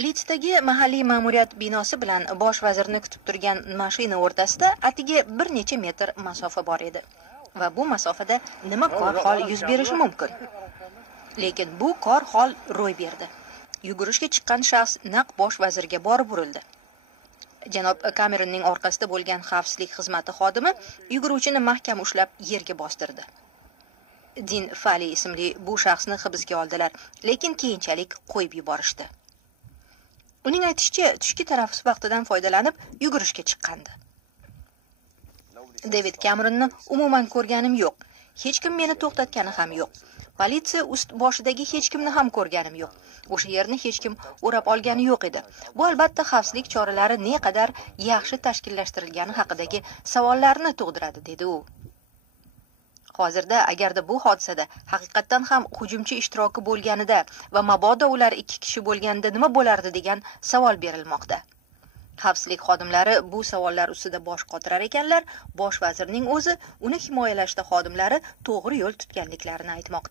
Lidsdagi mahalliy ma'muriyat binosi bilan bosh vazirni kutib turgan mashina o'rtasida atigi bir necha metr masofa bor edi. Va bu masofada nima kor hol yuz berishi mumkin. Lekin bu kor hol ro'y berdi. Yugurishga chiqqan shaxs naq bosh vazirga borib urildi. Janob Cameronning orqasida bo'lgan xavfsizlik xizmati xodimi yuguruvchini mahkam ushlab yerga bostirdi. Din Fali ismli bu shaxsni hibsga oldilar, lekin keyinchalik qo'yib yuborishdi. Uning aytishicha, tushki tanaffus vaqtidan foydalanib yugurishga chiqqandi. David Cameronni umuman ko'rganim yo'q. Hech kim meni to'xtatgani ham yo'q. Politsiya ust boshidagi hech kimni ham ko'rganim yo'q. O'sha yerni hech kim o'rab olgani yo'q edi. Bu albatta xavfsizlik choralari ne qadar yaxshi tashkillashtirilgani haqidagi savollarni tug'diradi, dedi u. Hozirda agarda bu hodisada haqiqatdan ham hujumchi ishtiroki bo'lganida va mabodo ular 2 kishi bo'lganida nima bo'lardi degan savol berilmoqda. Xavfsizlik xodimlari bu savollar ustida bosh qotirar ekanlar, bosh vazirning o'zi uni himoyalashda xodimlari to'g'ri yo'l tutganliklarini aytmoqda.